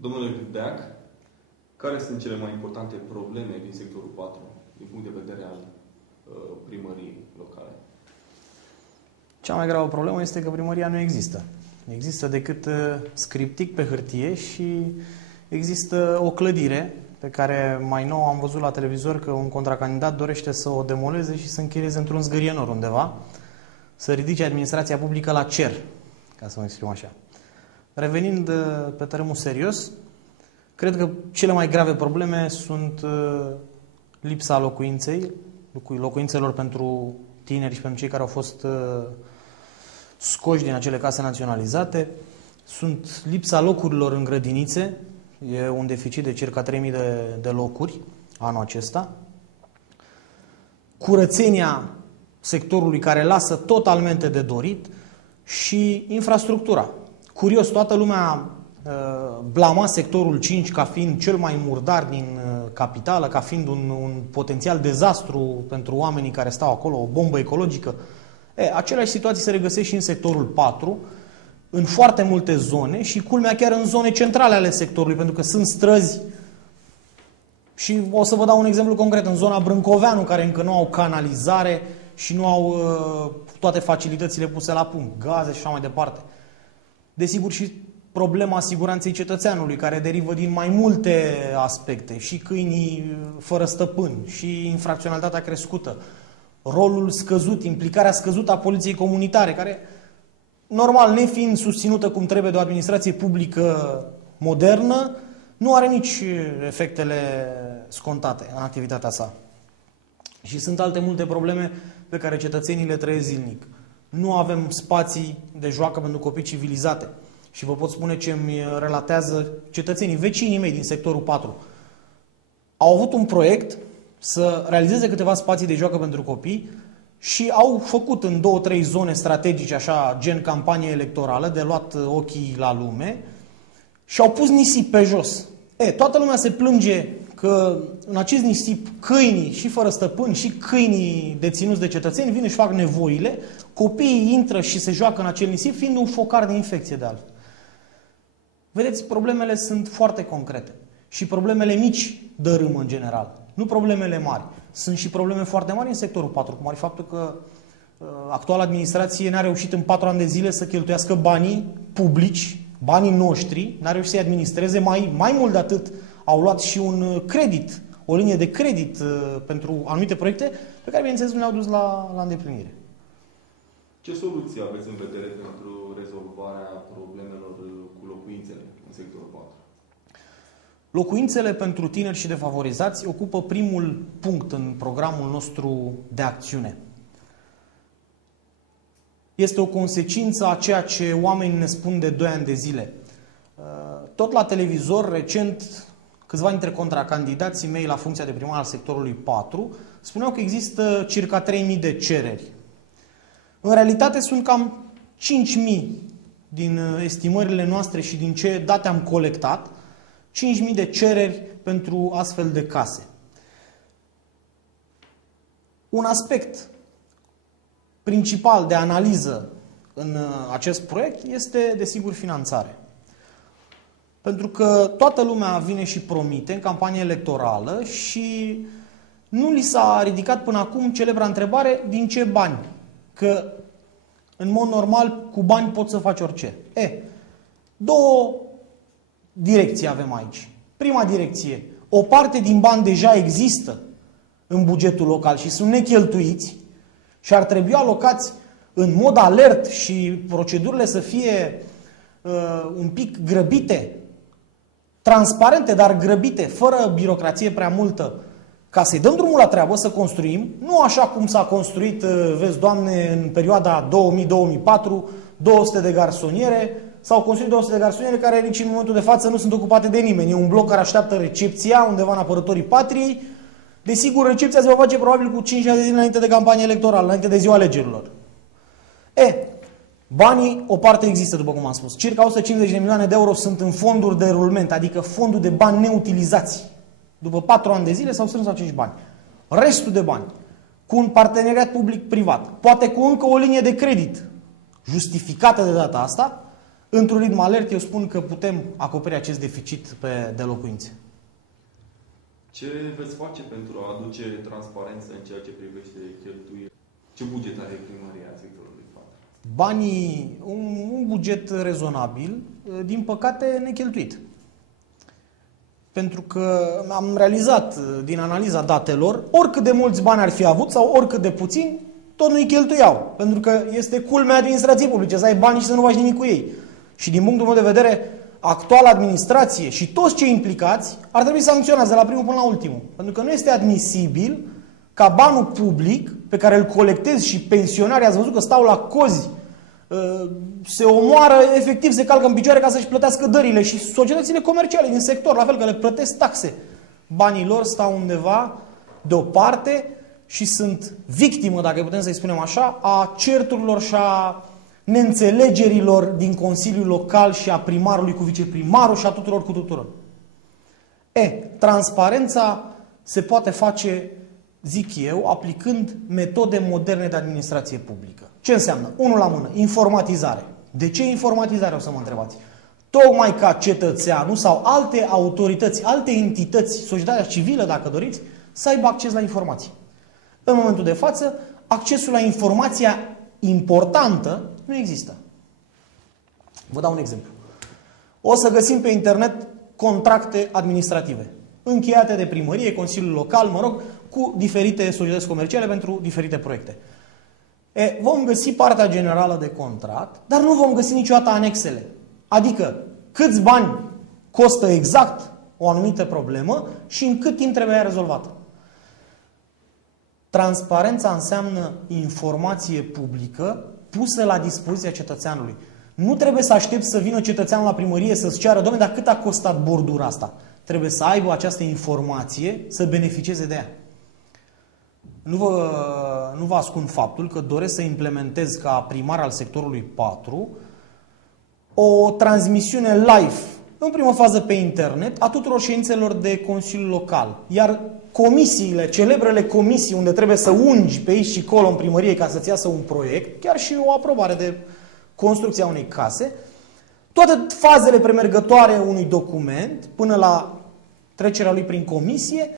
Domnule Deac, care sunt cele mai importante probleme din sectorul 4, din punct de vedere al primăriei locale? Cea mai gravă problemă este că primăria nu există. Nu există decât scriptic pe hârtie și există o clădire pe care mai nou am văzut la televizor că un contracandidat dorește să o demoleze și să închirieze într-un zgârienor undeva, să ridice administrația publică la cer, ca să mă exprim așa. Revenind pe terenul serios, cred că cele mai grave probleme sunt lipsa locuințelor pentru tineri și pentru cei care au fost scoși din acele case naționalizate, sunt lipsa locurilor în grădinițe, e un deficit de circa 3.000 de locuri anul acesta, curățenia sectorului care lasă totalmente de dorit și infrastructura. Curios, toată lumea blama sectorul 5 ca fiind cel mai murdar din capitală, ca fiind un potențial dezastru pentru oamenii care stau acolo, o bombă ecologică. Aceleași situații se regăsesc și în sectorul 4, în foarte multe zone și culmea chiar în zone centrale ale sectorului, pentru că sunt străzi și o să vă dau un exemplu concret, în zona Brâncoveanu, care încă nu au canalizare și nu au toate facilitățile puse la punct, gaze și așa mai departe. Desigur și problema siguranței cetățeanului, care derivă din mai multe aspecte, și câinii fără stăpân, și infracționalitatea crescută, rolul scăzut, implicarea scăzută a poliției comunitare, care, normal, nefiind susținută cum trebuie de o administrație publică modernă, nu are nici efectele scontate în activitatea sa. Și sunt alte multe probleme pe care cetățenii le trăiesc zilnic. Nu avem spații de joacă pentru copii civilizate. Și vă pot spune ce îmi relatează cetățenii, vecinii mei din sectorul 4. Au avut un proiect să realizeze câteva spații de joacă pentru copii și au făcut în 2-3 zone strategice, așa, gen campanie electorală, de luat ochii la lume, și au pus nisip pe jos. Toată lumea se plânge că în acest nisip câinii și fără stăpân și câinii deținuți de cetățeni vin și fac nevoile, copiii intră și se joacă în acel nisip, fiind un focar de infecție de altfel. Vedeți, problemele sunt foarte concrete și problemele mici dărâmă în general, nu problemele mari. Sunt și probleme foarte mari în sectorul 4, cum ar fi faptul că actuala administrație n-a reușit în 4 ani de zile să cheltuiască banii publici, banii noștri, n-a reușit să-i administreze, mai mult de atât au luat și un credit, o linie de credit pentru anumite proiecte pe care, bineînțeles, nu le-au dus la îndeplinire. Ce soluții aveți în vedere pentru rezolvarea problemelor cu locuințele în sectorul 4? Locuințele pentru tineri și defavorizați ocupă primul punct în programul nostru de acțiune. Este o consecință a ceea ce oamenii ne spun de 2 ani de zile. Tot la televizor, recent, câțiva dintre contracandidații mei la funcția de primar al sectorului 4 spuneau că există circa 3.000 de cereri. În realitate sunt cam 5.000 din estimările noastre și din ce date am colectat, 5.000 de cereri pentru astfel de case. Un aspect principal de analiză în acest proiect este, desigur, finanțare. Pentru că toată lumea vine și promite în campanie electorală și nu li s-a ridicat până acum celebra întrebare: din ce bani? Că, în mod normal, cu bani poți să faci orice. Două direcții avem aici. Prima direcție: o parte din bani deja există în bugetul local și sunt necheltuiți și ar trebui alocați în mod alert și procedurile să fie un pic grăbite, transparente, dar grăbite, fără birocrație prea multă, ca să-i dăm drumul la treabă, să construim, nu așa cum s-a construit, vezi, Doamne, în perioada 2000-2004, 200 de garsoniere. S-au construit 200 de garsoniere care nici în momentul de față nu sunt ocupate de nimeni. E un bloc care așteaptă recepția undeva în Apărătorii Patriei. Desigur, recepția se va face probabil cu 5-6 zile înainte de campanie electorală, înainte de ziua alegerilor. Banii, o parte există, după cum am spus. Circa 150 de milioane de euro sunt în fonduri de rulment, adică fonduri de bani neutilizați. După 4 ani de zile s-au strâns acești bani. Restul de bani, cu un parteneriat public-privat, poate cu încă o linie de credit justificată de data asta, Într-un ritm alert, eu spun că putem acoperi acest deficit de locuințe. Ce veți face pentru a aduce transparență în ceea ce privește cheltuieli? Ce buget are primăria sectorului 4? Un buget rezonabil, din păcate necheltuit. Pentru că am realizat din analiza datelor, oricât de mulți bani ar fi avut sau oricât de puțini, tot nu-i cheltuiau. Pentru că este culmea administrației publice, să ai bani și să nu faci nimic cu ei. Și din punctul meu de vedere, actuala administrație și toți cei implicați ar trebui sancționați de la primul până la ultimul. Pentru că nu este admisibil ca banul public pe care îl colectezi și pensionarii, ați văzut că stau la cozi, se omoară, efectiv se calcă în picioare ca să-și plătească dările, și societățile comerciale din sector, la fel, că le plătesc taxe. Banii lor stau undeva deoparte și sunt victimă, dacă putem să-i spunem așa, a certurilor și a neînțelegerilor din Consiliul Local și a primarului cu viceprimarul și a tuturor cu tuturor. Transparența se poate face, zic eu, aplicând metode moderne de administrație publică. Ce înseamnă? Unul la mână, informatizare. De ce informatizare, o să mă întrebați? Tocmai ca cetățeanul sau alte autorități, alte entități, societatea civilă, dacă doriți, să aibă acces la informații. În momentul de față, accesul la informația importantă nu există. Vă dau un exemplu. O să găsim pe internet contracte administrative, încheiate de primărie, Consiliul Local, cu diferite societăți comerciale pentru diferite proiecte. Vom găsi partea generală de contract, dar nu vom găsi niciodată anexele. Adică câți bani costă exact o anumită problemă și în cât timp trebuie rezolvată. Transparența înseamnă informație publică pusă la dispoziția cetățeanului. Nu trebuie să aștepți să vină cetățeanul la primărie să-ți ceară: dom'le, dar cât a costat bordura asta? Trebuie să aibă această informație, să beneficieze de ea. Nu vă ascund faptul că doresc să implementez ca primar al sectorului 4 o transmisiune live, în primă fază pe internet, a tuturor ședințelor de Consiliul Local. Iar comisiile, celebrele comisii unde trebuie să ungi pe aici și colo în primărie ca să-ți iasă un proiect, chiar și o aprobare de construcția unei case, toate fazele premergătoare unui document, până la trecerea lui prin comisie,